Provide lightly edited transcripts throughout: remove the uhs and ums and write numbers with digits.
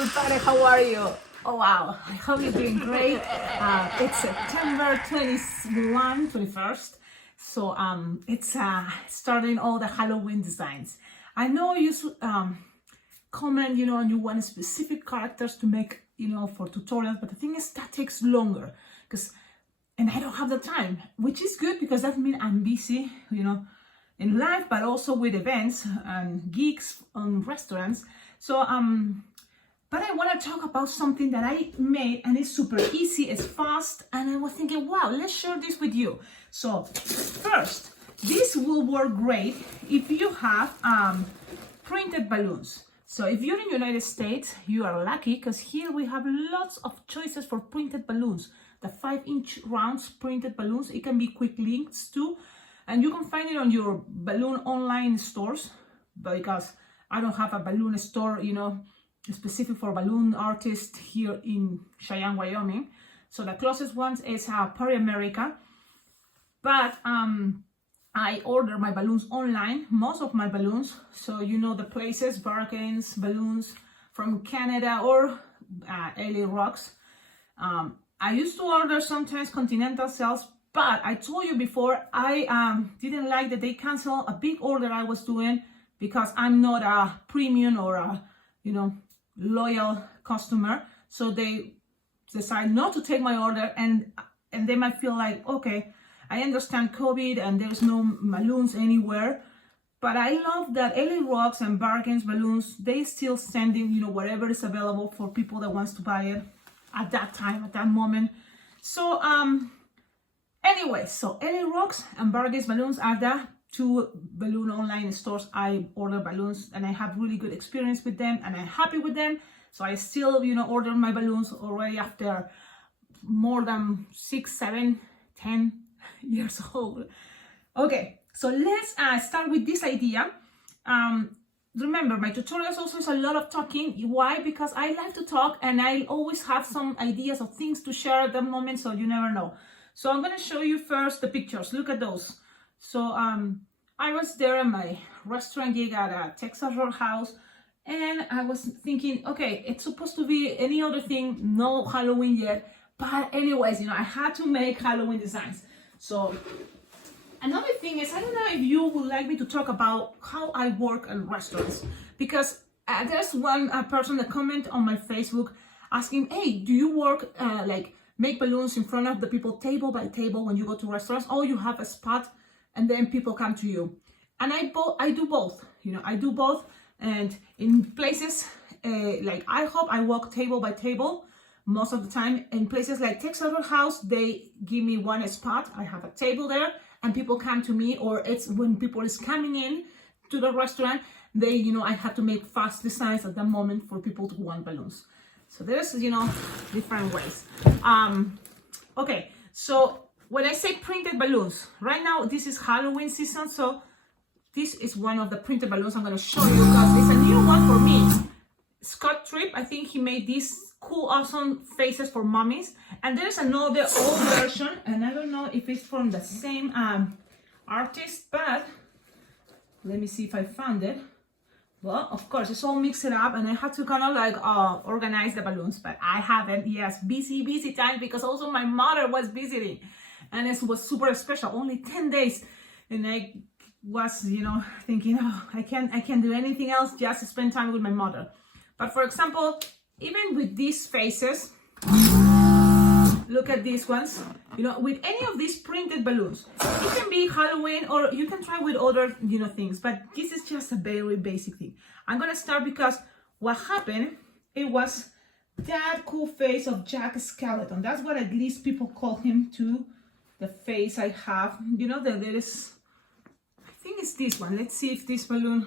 everybody, how are you? Oh wow, I hope you're doing great. It's September 21st, so it's starting all the Halloween designs. I know you comment, and you want specific characters to make, for tutorials, but the thing is that takes longer and I don't have the time, which is good because that means I'm busy, in life, but also with events and gigs on restaurants. So but I want to talk about something that I made and it's super easy, it's fast, and I was thinking, wow, let's share this with you. So first, this will work great if you have printed balloons. So if you're in the United States, you are lucky because here we have lots of choices for printed balloons. The 5-inch rounds printed balloons, it can be quick links too, and you can find it on your balloon online stores, because I don't have a balloon store, specific for balloon artists here in Cheyenne, Wyoming. So the closest ones is Party America, but I order my balloons online, most of my balloons. So the places, Bargains Balloons from Canada or LA Rocks. I used to order sometimes Continental Sales, but I told you before, I didn't like that they canceled a big order I was doing because I'm not a premium or a, loyal customer. So they decide not to take my order, and they might feel like, okay, I understand COVID and there's no balloons anywhere, but I love that LA Rocks and Bargains Balloons, they still sending, whatever is available for people that wants to buy it at that time, at that moment. So anyway, so LA Rocks and Bargains Balloons are the two balloon online stores I order balloons, and I have really good experience with them and I'm happy with them. So I still order my balloons already after more than 6, 7, 10 years old. Okay, so let's start with this idea. Remember, my tutorials also is a lot of talking. Why? Because I like to talk and I always have some ideas of things to share at the moment, so you never know. So I'm going to show you first the pictures. Look at those. So I was there at my restaurant gig at a Texas Roadhouse, and I was thinking, okay, it's supposed to be any other thing, no Halloween yet, but anyways, I had to make Halloween designs. So another thing is, I don't know if you would like me to talk about how I work in restaurants, because there's one person that comment on my Facebook asking, hey, do you work like make balloons in front of the people table by table when you go to restaurants, or you have a spot and then people come to you? And I do both, I do both. And in places like IHOP, I walk table by table most of the time. In places like Texas Roadhouse, they give me one spot, I have a table there, and people come to me, or it's when people is coming in to the restaurant, they, I have to make fast designs at that moment for people to want balloons. So there's, different ways. Okay, so when I say printed balloons, right now this is Halloween season, so this is one of the printed balloons I'm going to show you because it's a new one for me. Scott Tripp, I think he made these cool, awesome faces for mummies. And there's another old version, and I don't know if it's from the same artist, but let me see if I found it. Well, of course, it's all mixed up, and I had to kind of like organize the balloons, but I haven't. Yes, busy time, because also my mother was visiting, and it was super special, only 10 days. And I was, thinking, oh, I can't do anything else, just spend time with my mother. But for example, even with these faces, look at these ones, with any of these printed balloons, it can be Halloween, or you can try with other, things, but this is just a very basic thing. I'm going to start because what happened, it was that cool face of Jack Skeleton. That's what at least people call him too, the face I have. That there is, I think it's this one. Let's see if this balloon,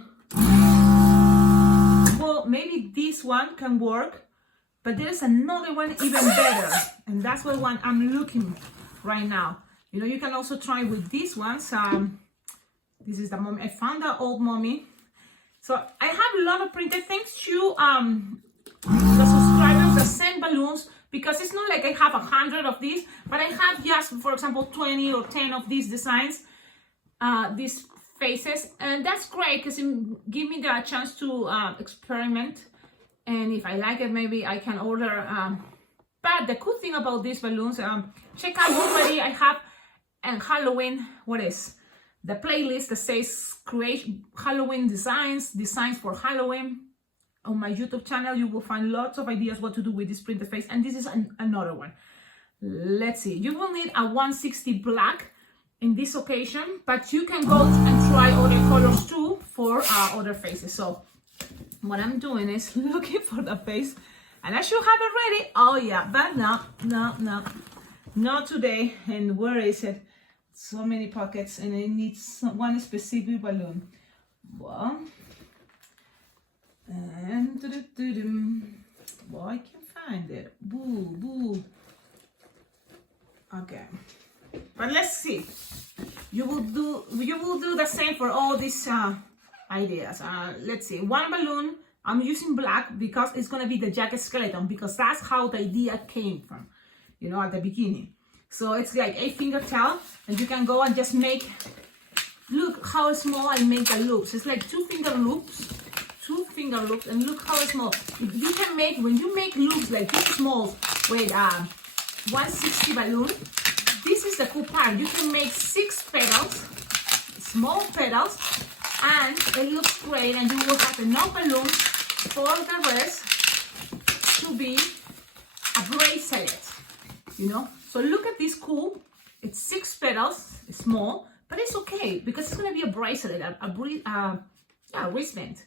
well, maybe this one can work, but there's another one even better, and that's what one I'm looking right now. You can also try with these ones. This is the mummy. I found that old mummy. So I have a lot of printed things to the subscribers that send balloons, because it's not like I have 100 of these, but I have just, for example, 20 or 10 of these designs, these faces, and that's great because it gives me the chance to experiment and if I like it, maybe I can order. But the cool thing about these balloons, check out already. I have and Halloween. What is the playlist that says create Halloween designs for Halloween. On my YouTube channel, you will find lots of ideas what to do with this printed face, and this is another one. Let's see. You will need a 160 black in this occasion, but you can go and try other colors too for other faces. So what I'm doing is looking for the face, and I should have it ready. Oh yeah, but no, not today. And where is it? So many pockets, and it needs one specific balloon. Well, and well, I can't find it. Boo. Okay, but let's see. You will do the same for all these ideas. Let's see. One balloon. I'm using black because it's gonna be the jacket skeleton, because that's how the idea came from, you know, at the beginning. So it's like 8-finger tail, and you can go and just make. Look how small I make the loops. It's like 2-finger loops. 2-finger loops, and look how small. You can make, when you make loops like this small with 160 balloon, this is the cool part. You can make 6 petals, small petals, and it looks great, and you will have enough balloons for the rest to be a bracelet, you know. So look at this cool. It's 6 petals, it's small, but it's okay because it's gonna be a bracelet, a wristband.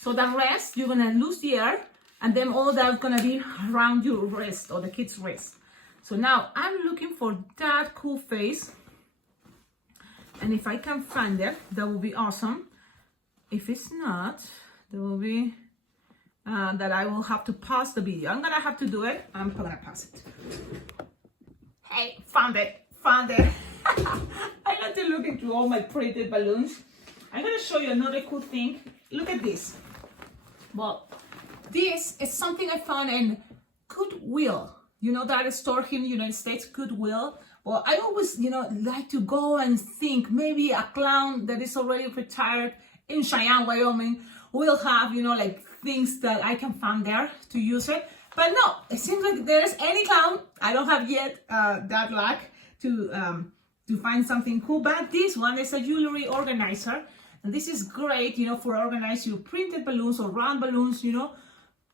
So the rest, you're gonna lose the air, and then all that's gonna be around your wrist or the kid's wrist. So now I'm looking for that cool face, and if I can find it, that will be awesome. If it's not, there will be that I will have to pause the video. I'm gonna have to do it. I'm gonna pause it. Hey, found it. I got to look into all my printed balloons. I'm gonna show you another cool thing. Look at this. Well, this is something I found in Goodwill. You know that store here in the United States, Goodwill. Well, I always, you know, like to go and think maybe a clown that is already retired in Cheyenne, Wyoming, will have, you know, like things that I can find there to use it. But no, it seems like there's any clown. I don't have yet that luck to find something cool. But this one is a jewelry organizer. And this is great, you know, for organizing your printed balloons or round balloons, you know,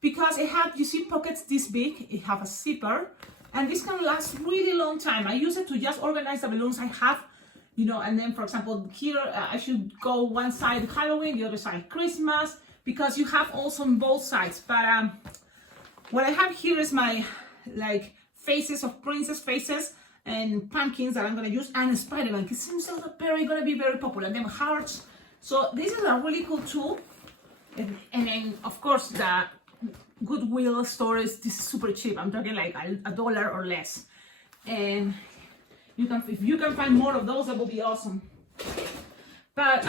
because it have, you see pockets this big, it have a zipper, and this can last really long time. I use it to just organize the balloons I have, you know, and then for example, here I should go one side Halloween, the other side Christmas, because you have also on both sides. But what I have here is my like faces of princess faces and pumpkins that I'm gonna use, and Spider-Man. It seems like gonna be very popular. And then hearts. So this is a really cool tool, and then of course the Goodwill store is super cheap. I'm talking like $1 or less, and you can, if you can find more of those, that will be awesome. But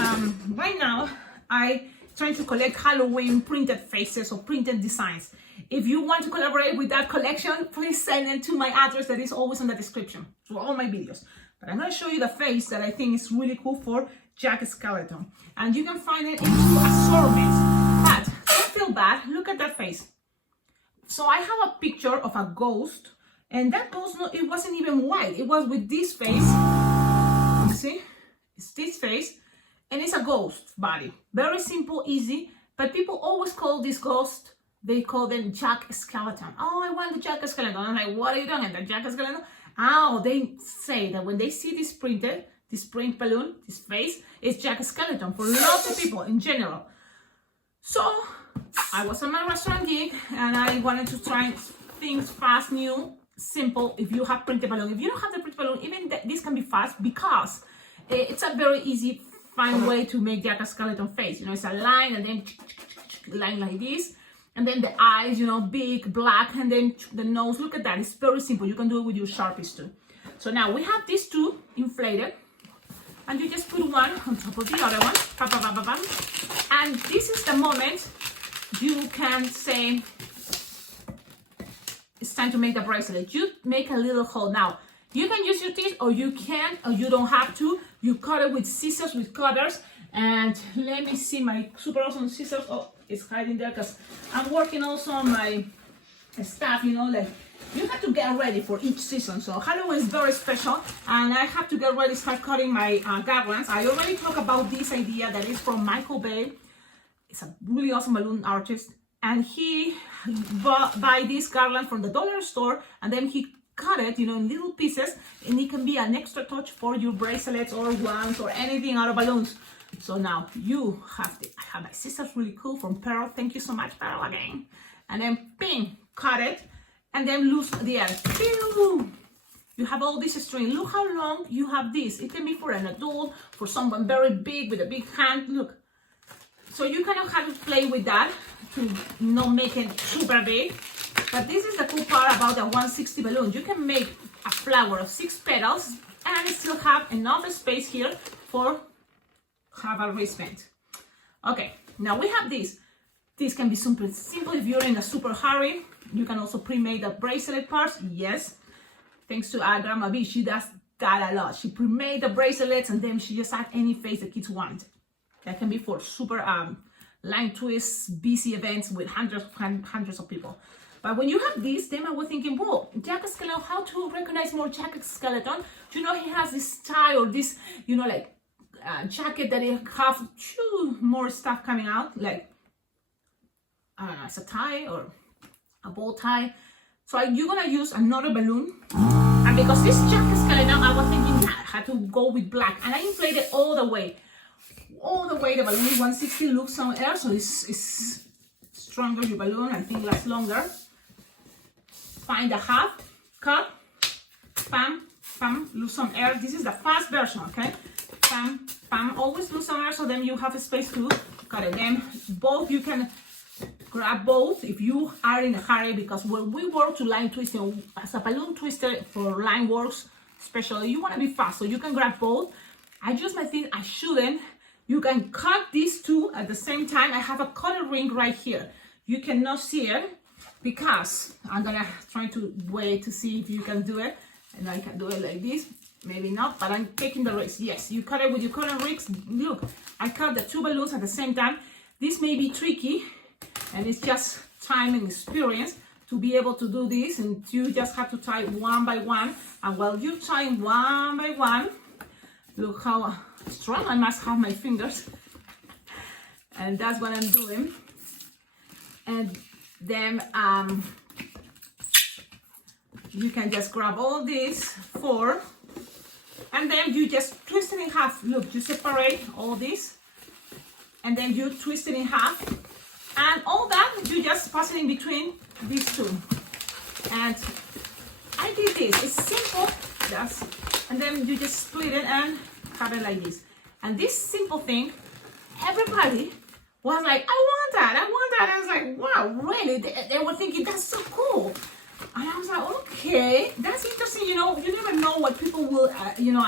right now I trying to collect Halloween printed faces or printed designs. If you want to collaborate with that collection, please send it to my address that is always in the description for all my videos. But I'm going to show you the face that I think is really cool for jacket skeleton, and you can find it in 2 assortments. But don't feel bad, look at that face. So I have a picture of a ghost, and that ghost, it wasn't even white, it was with this face. You see, it's this face, and it's a ghost body. Very simple, easy, but people always call this ghost, they call them jack skeleton. Oh, I want the jack skeleton. I'm like, what are you doing? The jack skeleton? Oh, they say that when they see this printed, this print balloon, this face, it's jack skeleton for lots of people in general. So I was on my restaurant gig, and I wanted to try things fast, new, simple. If you have printed balloon, if you don't have the printed balloon, even this can be fast, because it's a very easy, fun way to make jack skeleton face. You know, it's a line, and then line like this. And then the eyes, you know, big, black, and then the nose. Look at that. It's very simple. You can do it with your Sharpies too. So now we have these 2 inflated, and you just put one on top of the other one. Ba, ba, ba, ba, ba. And this is the moment you can say, it's time to make the bracelet. You make a little hole. Now, you can use your teeth, or you can, or you don't have to. You cut it with scissors, with cutters. And let me see my super awesome scissors. Oh, it's hiding there because I'm working also on my stuff, you know, like you have to get ready for each season. So Halloween is very special and I have to get ready, start cutting my garlands. I already talked about this idea that is from Michael Bay. It's a really awesome balloon artist, and he buy this garland from the dollar store and then he cut it, you know, in little pieces, and it can be an extra touch for your bracelets or wands or anything out of balloons. So now you have I have my sister's really cool from Pearl. Thank you so much, Pearl, again. And then ping, cut it, and then loose the end. Pew! You have all this string. Look how long you have this. It can be for an adult, for someone very big with a big hand. Look. So you kind of have to play with that to not make it super big. But this is the cool part about the 160 balloon. You can make a flower of 6 petals and still have enough space here for have a wristband. Okay, now we have this. This can be super simple if you're in a super hurry. You can also pre-make the bracelet parts. Yes, thanks to our Grandma B, she does that a lot. She pre-made the bracelets and then she just add any face the kids want. That can be for super line twists, busy events with hundreds of people. But when you have this, then I was thinking, whoa, Jack Skeleton, how to recognize more Jack Skeleton? Do you know he has this tie or this, you know, like jacket that it have more stuff coming out, like, I don't know, it's a tie or a bow tie. So you're gonna use another balloon. And because this Jack Skeleton, I was thinking, yeah, I had to go with black. And I inflated all the way. All the way the balloon 160 looks some air, so it's stronger your balloon, I think lasts longer. Find a half, cut, pam, pam, lose some air. This is the fast version, okay? Pam, pam, always lose some air so then you have a space to cut it. Then both, you can grab both if you are in a hurry, because when we work to line twisting, as a balloon twister for line works, especially, you want to be fast, so you can grab both. I just might think I shouldn't. You can cut these two at the same time. I have a color ring right here. You cannot see it because I'm gonna try to wait to see if you can do it. And I can do it like this, maybe not, but I'm taking the risk. Yes, you cut it with your color rings. Look, I cut the 2 balloons at the same time. This may be tricky, and it's just time and experience to be able to do this, and you just have to tie one by one. And while you tie one by one, look how strong I must have my fingers. And that's what I'm doing. And then you can just grab all these 4, and then you just twist it in half. Look, you separate all this, and then you twist it in half, and all that you just pass it in between these 2. And I did this. It's simple, just, and then you just split it and cut it like this. And this simple thing, everybody was like, I want that, I want that. I was like, wow, really? They were thinking, that's so cool. And I was like, okay, that's interesting. You know, you never know what people will, you know,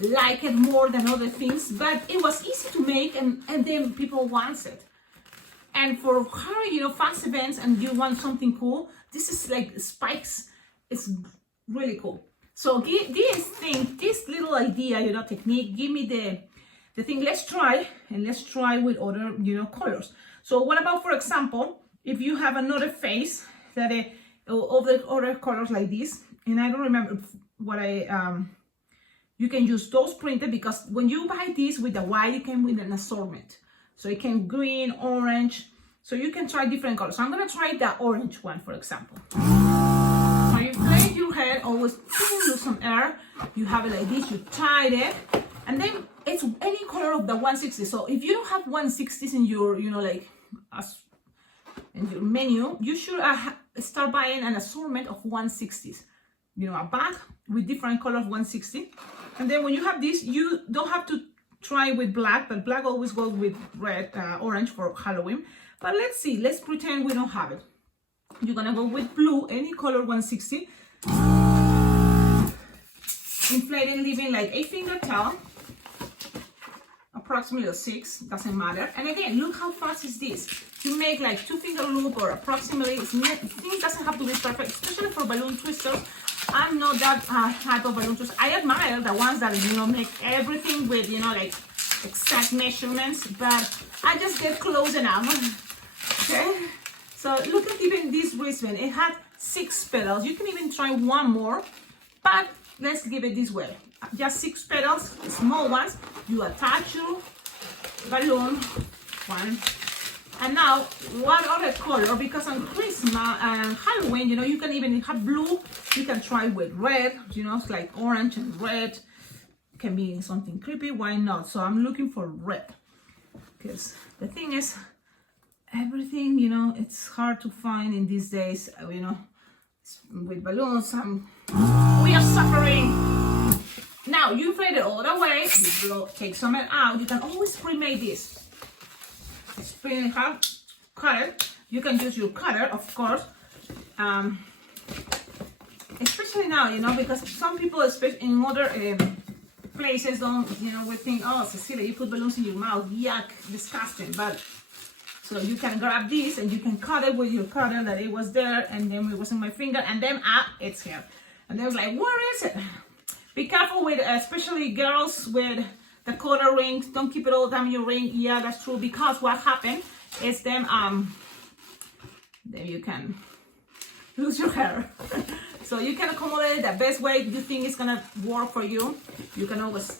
like it more than other things. But it was easy to make, and then people want it. And for her, you know, fast events, and you want something cool, this is like spikes. It's really cool. So this little idea, you know, technique, give me the thing. Let's try with other, you know, colors. So what about, for example, if you have another face that of the other colors like this, and I don't remember what you can use those printed, because when you buy this with the white, it came with an assortment. So it can green, orange, so you can try different colors. So I'm gonna try the orange one, for example. So you plate your head, always lose some air. You have it like this, you tie it, and then it's any color of the 160. So if you don't have 160s in your, you know, like in your menu, you should start buying an assortment of 160s. You know, a bag with different colors 160. And then when you have this, you don't have to try with black, but black always goes with red, orange for Halloween. But let's see, let's pretend we don't have it. You're gonna go with blue, any color 160. Inflating, leaving like 8-finger tail, approximately 6, doesn't matter. And again, look how fast is this. You make like 2-finger loop or approximately. It doesn't have to be perfect, especially for balloon twisters. I'm not that type of balloon twister. I admire the ones that, you know, make everything with, you know, like exact measurements, but I just get close enough. Okay, so look at even this wristband. It had 6 petals. You can even try one more, but let's give it this way. Just 6 petals, small ones. You attach your balloon, one. And now, what other color? Because on Christmas and Halloween, you know, you can even have blue. You can try with red, you know, it's like orange and red. Can be something creepy, why not? So I'm looking for red. Because the thing is, everything, you know, it's hard to find in these days, you know, with balloons. We are suffering. Now, you inflate it all the way, you take some out. You can always pre-made this. Spin it out, cut it. You can use your cutter, of course. Especially now, you know, because some people, especially in other places, don't, you know, we think, oh, Cecilia, you put balloons in your mouth, yuck, disgusting. But so you can grab this and you can cut it with your cutter that it was there, and then it was on my finger, and then it's here. And they was like, where is it? Be careful with, especially girls with the quarter rings. Don't keep it all the time in your ring. Yeah, that's true. Because what happened is then you can lose your hair. So you can accommodate it the best way you think is gonna work for you. You can always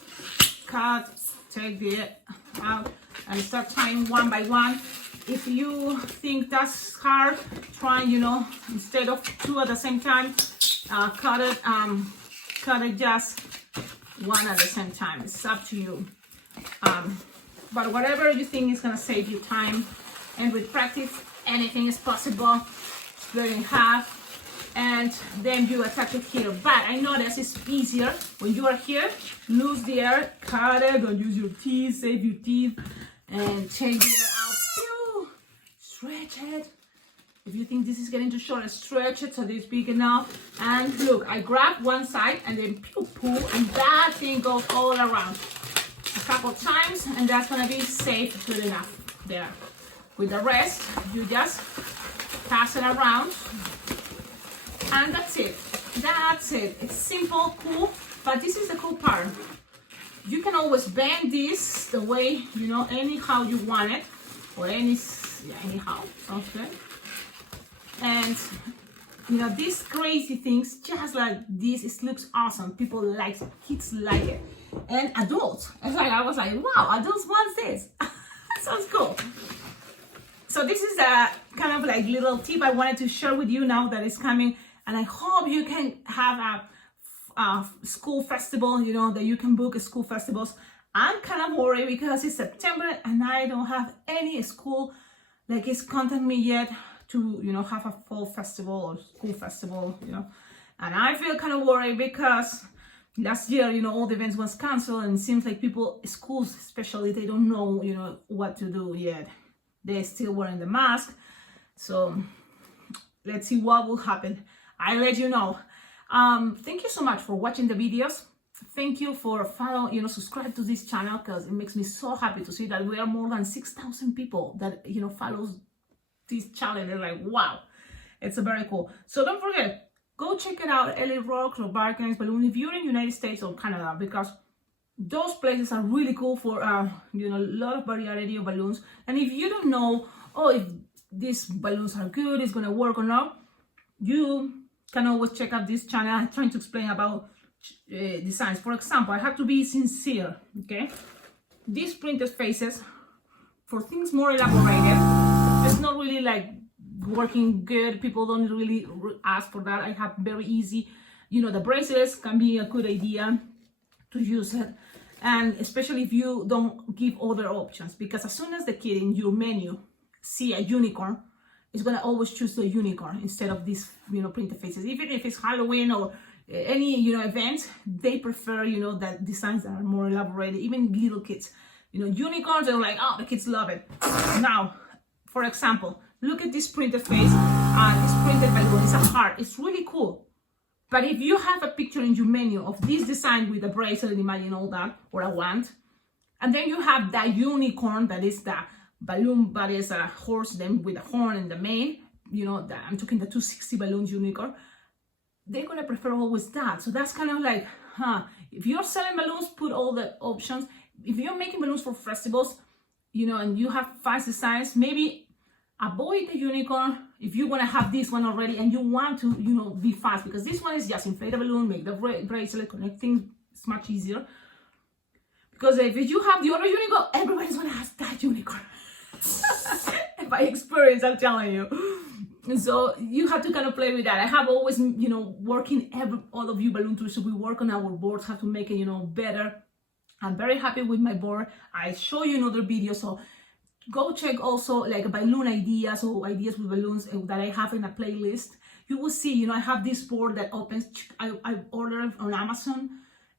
cut, take it out, and start trying one by one. If you think that's hard, try, you know, instead of 2 at the same time, cut it just 1 at the same time. It's up to you. But whatever you think is gonna save you time, and with practice, anything is possible. Split it in half, and then you attach it here. But I notice it's easier when you are here. Lose the air, cut it, don't use your teeth, save your teeth, and change the air out. Pew! Stretch it. If you think this is getting too short, stretch it so that it's big enough. And look, I grab one side and then pull, and that thing goes all around a couple times, and that's gonna be safe, good enough there. With the rest, you just pass it around, and that's it. That's it. It's simple, cool, but this is the cool part. You can always bend this the way, you know, anyhow you want it, or anyhow, sounds good. And you know, these crazy things, just like this, it looks awesome. People like it, kids like it, and adults. It's like, I was like, wow, adults want this. Sounds cool. So this is a kind of like little tip I wanted to share with you now that it's coming, and I hope you can have a school festival, you know, that you can book school festivals. I'm kind of worried because it's September and I don't have any school like it's contacting me yet to, you know, have a fall festival or school festival, you know. And I feel kind of worried because last year, you know, all the events was canceled, and it seems like people, schools especially, they don't know, you know, what to do yet. They're still wearing the mask. So let's see what will happen. I'll let you know. Thank you so much for watching the videos. Thank you for following, you know, subscribe to this channel, because it makes me so happy to see that we are more than 6,000 people that, you know, follows this channel. They're like, wow, it's very cool. So don't forget, go check it out, LA Rocks or Bargains Balloon, if you're in the United States or Canada, because those places are really cool for, you know, a lot of variety of balloons. And if you don't know, oh, if these balloons are good, it's gonna work or not, you can always check out this channel. I'm trying to explain about designs. For example, I have to be sincere, okay? These printed faces, for things more elaborated, it's not really like working good. People don't really ask for that. I have very easy, you know, the bracelets can be a good idea to use it, and especially if you don't give other options, because as soon as the kid in your menu see a unicorn, it's gonna always choose the unicorn instead of these, you know, printed faces. Even if it's Halloween or any, you know, event, they prefer, you know, that designs that are more elaborated. Even little kids, you know, unicorns, they're like, oh, the kids love it. Now, for example, look at this printed face. This printed balloon is a heart. It's really cool. But if you have a picture in your menu of this design with a bracelet, imagine all that, or a wand, and then you have that unicorn that is the balloon, but is a horse, then with a horn and the mane, you know, I'm talking the 260 balloons unicorn, they're gonna prefer always that. So that's kind of like, if you're selling balloons, put all the options. If you're making balloons for festivals, you know, and you have 5 designs, maybe avoid the unicorn if you want to have this one already and you want to, you know, be fast, because this one is just inflate a balloon, make the bracelet, connecting. It's much easier. Because if you have the other unicorn, everybody's gonna have that unicorn. By experience, I'm telling you. So you have to kind of play with that. I have always, you know, working all of you balloon twisters, we work on our boards, have to make it, you know, better. I'm very happy with my board. I show you another video, so go check also like balloon ideas or ideas with balloons that I have in a playlist. You will see, you know, I have this board that opens. I ordered on Amazon,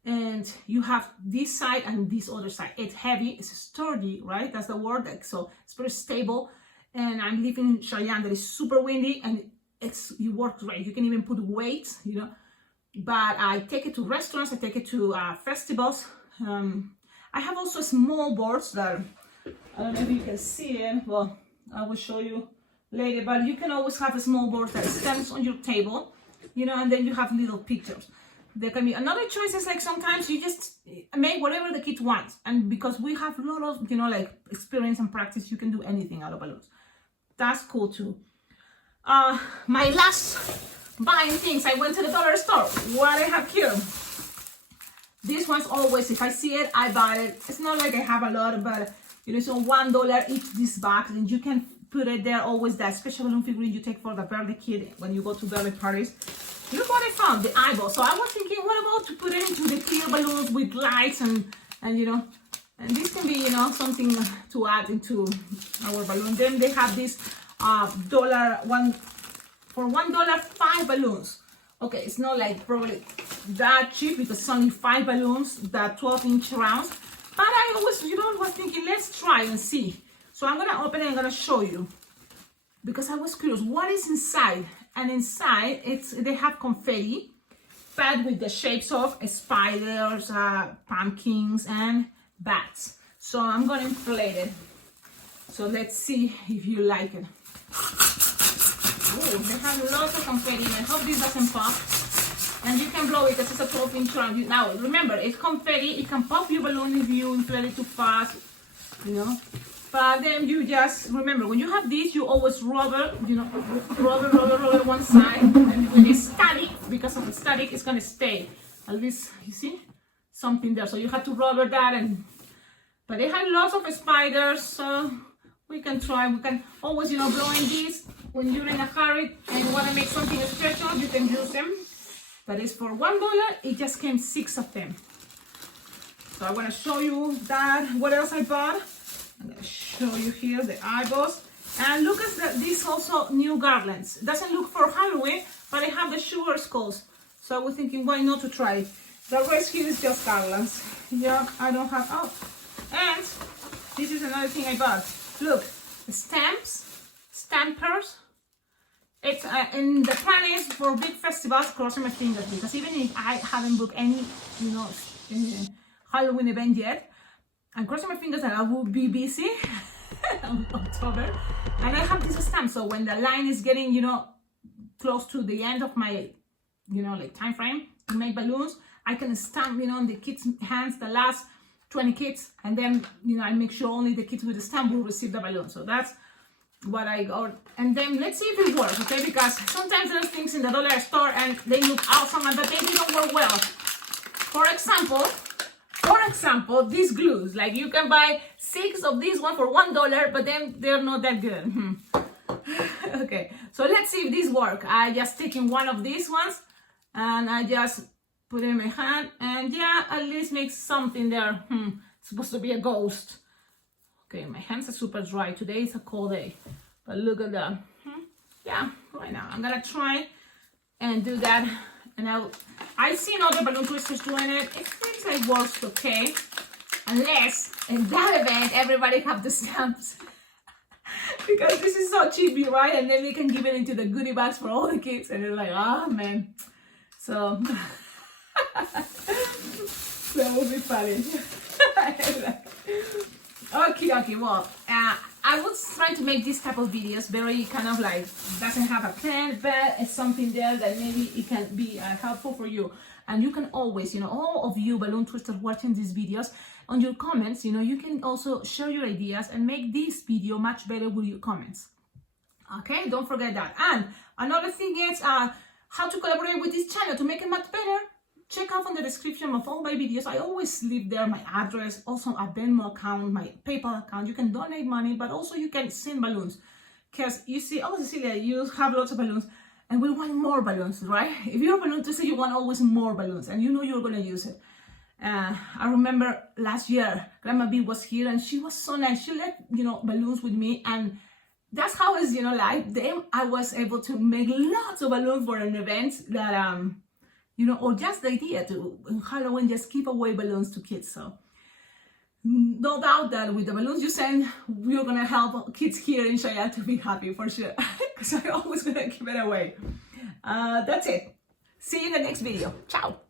and you have this side and this other side. It's heavy, it's sturdy, right? That's the word. Like, so it's very stable. And I'm living in Cheyenne that is super windy, and it works great. You can even put weights, you know. But I take it to restaurants, I take it to festivals. I have also small boards that, I don't know if you can see it. Well, I will show you later, but you can always have a small board that stands on your table, you know, and then you have little pictures. There can be another choice is like sometimes you just make whatever the kid wants. And because we have a lot of, you know, like experience and practice, you can do anything out of balloons. That's cool too. My last buying things, I went to the dollar store. What I have here. This one's always, if I see it, I buy it. It's not like I have a lot, but you know, so $1 each this box, and you can put it there always. That special balloon figurine you take for the birthday kid when you go to birthday parties. Look what I found, the eyeball. So I was thinking, what about to put it into the clear balloons with lights and you know, and this can be, you know, something to add into our balloon. Then they have this for $1 5 balloons. Okay, it's not like probably that cheap because it's only 5 balloons, that 12-inch rounds. But I always, you know, was thinking, let's try and see. So I'm gonna open it and I'm gonna show you, because I was curious what is inside. And inside they have confetti, but with the shapes of spiders, pumpkins, and bats. So I'm gonna inflate it. So let's see if you like it. Oh, they have lots of confetti. I hope this doesn't pop. And you can blow it because it's a 12-inch round. Now remember, it's confetti. It can pop your balloon if you inflate it too fast, you know. But then you just remember, when you have this, you always rubber, you know, rubber one side, and when it's static, because of the static, it's gonna stay. At least you see something there. So you have to rubber that, but they have lots of spiders, so we can try. We can always, you know, blowing this when you're in a hurry and want to make something special, you can use them. That is for $1. It just came 6 of them. So I want to show you that. What else I bought? I'm going to show you here the eyeballs. And look at these also new garlands. It doesn't look for Halloween, but I have the sugar skulls. So I was thinking, why not to try it? The rest here is just garlands. Yeah, I don't have, oh. And this is another thing I bought. Look, stamps, stampers. It's in the plan is for big festivals, crossing my fingers, because even if I haven't booked any, you know, Halloween event yet, I'm crossing my fingers that I will be busy in October. And I have this stamp, so when the line is getting, you know, close to the end of my, you know, like time frame to make balloons, I can stamp, you know, on the kids' hands, the last 20 kids, and then, you know, I make sure only the kids with the stamp will receive the balloon. So that's what I got. And then let's see if it works, okay? Because sometimes there's things in the dollar store and they look awesome, but they don't work well. For example, these glues, like you can buy 6 of these one for $1, but then they're not that good. Okay, so let's see if these work. I just taking one of these ones and I just put it in my hand, and yeah, at least make something there. It's supposed to be a ghost. Okay, my hands are super dry. Today is a cold day, but look at that. Yeah, right now I'm gonna try and do that. And I've seen other balloon twisters doing it. It seems like it works okay, unless in that event everybody have the stamps. Because this is so cheapy, right? And then we can give it into the goodie bags for all the kids, and they're like, oh man. So that would be funny. Okay, well, I was trying to make this type of videos very kind of like, doesn't have a plan, but it's something there that maybe it can be helpful for you. And you can always, you know, all of you balloon twisters watching these videos, on your comments, you know, you can also share your ideas and make this video much better with your comments. Okay, don't forget that. And another thing is how to collaborate with this channel to make it much better. Check out on the description of all my videos. I always leave there my address, also a Venmo account, my PayPal account. You can donate money, but also you can send balloons. Because you see, oh Cecilia, you have lots of balloons and we want more balloons, right? If you're a balloon twister, you want always more balloons and you know you're gonna use it. I remember last year, Grandma B was here and she was so nice. She left, balloons with me, and that's how it's, life. Then I was able to make lots of balloons for an event that, or just the idea to, in Halloween, just give away balloons to kids. So no doubt that with the balloons you send, we're gonna help kids here in Cheyenne to be happy for sure. Because I'm always gonna give it away. That's it. See you in the next video. Ciao.